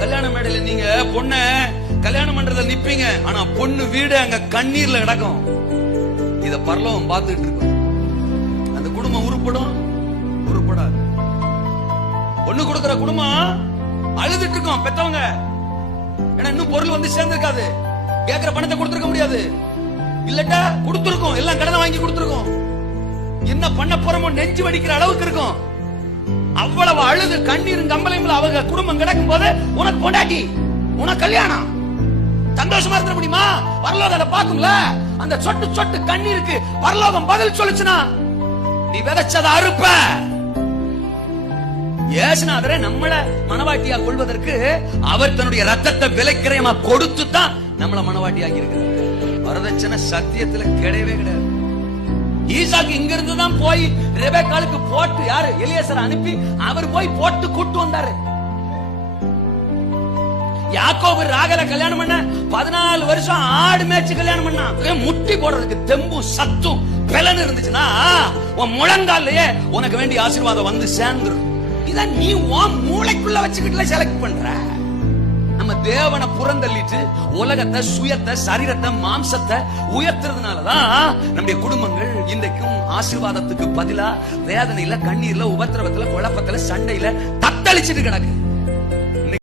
கல்யாண மேடையில நீங்க பொண்ண கல்யாணம் பண்றத நிப்பீங்க, ஆனா பொண்ணு வீடு அங்க கண்ணீர்ல கிடக்கும். இத பரலோகம் பார்த்துட்டு இருக்கும். அந்த குடும்பம் உருப்படும் உருப்படாது. பொண்ணு கொடுக்கிற குடும்பம் அழுதுட்டு இருக்கோம் பெத்தவங்க. ஏன்னா இன்னும் பொருள் வந்து சேர்ந்திருக்காது, கேட்கிற பணத்தை கொடுத்திருக்க முடியாது. இல்லட்டா கொடுத்திருக்கோம், எல்லாம் கடனை வாங்கி கொடுத்திருக்கோம். என்ன பண்ண போறோமோ நெஞ்சு வடிக்கிற அளவுக்கு இருக்கும். அவ்வளவு அழுது கண்ணீரும் கம்பளையும் அவங்க குடும்பம் கிடக்கும் போது உனக்கு பொண்டாட்டி, உனக்கு கல்யாணம், சந்தோஷமா இருக்க முடியுமா? பரலோகம் பாக்கும்ல, அந்த சொட்டு சொட்டு கண்ணீருக்கு பரலோகம் பதில் சொல்லுச்சுன்னா நீ விதைச்சத அறுப்ப. ஏசுநாதரே நம்மள மனவாட்டியா கொள்வதற்கு அவர் தன்னுடைய ரத்தத்தை விலைக்கிரயமா கொடுத்து தான் நம்மள மனவாட்டியாகி இருக்கிறார். வரதட்சணை சத்தியத்துல கிடையவே கிடையாது. ஈசாக்கு இங்க இருந்து தான் போய் ரெபெக்காளுக்கு போட்டு, யாரு எலியேசரை அனுப்பி அவர் போய் போட்டு கூட்டு வந்தாரு. யாக்கோபு ராகல கல்யாணம் பண்ண 14 வருஷம் ஆடு மேய்ச்சி கல்யாணம் பண்ணா. முட்டி போடுறதுக்கு தெம்பும் சத்தும் பலன் இருந்துச்சுன்னா உன் முழங்காலையே உனக்கு வேண்டிய ஆசீர்வாதம் வந்து சேர்ந்துரும். இதான் நீ உன் மூளைக்குள்ள வச்சுக்கிட்டு செலக்ட் பண்ற. நம்ம தேவனை புறந்தள்ளிட்டு உலகத்தை, சுயத்தை, சரீரத்தை, மாம்சத்தை உயர்த்துறதுனாலதான் நம்முடைய குடும்பங்கள் இன்றைக்கும் ஆசீர்வாதத்துக்கு பதிலா வேதனையில, கண்ணீர்ல, உபத்திரவத்துல, குழப்பத்துல, சண்டையில தத்தளிச்சுட்டு கிடக்கு.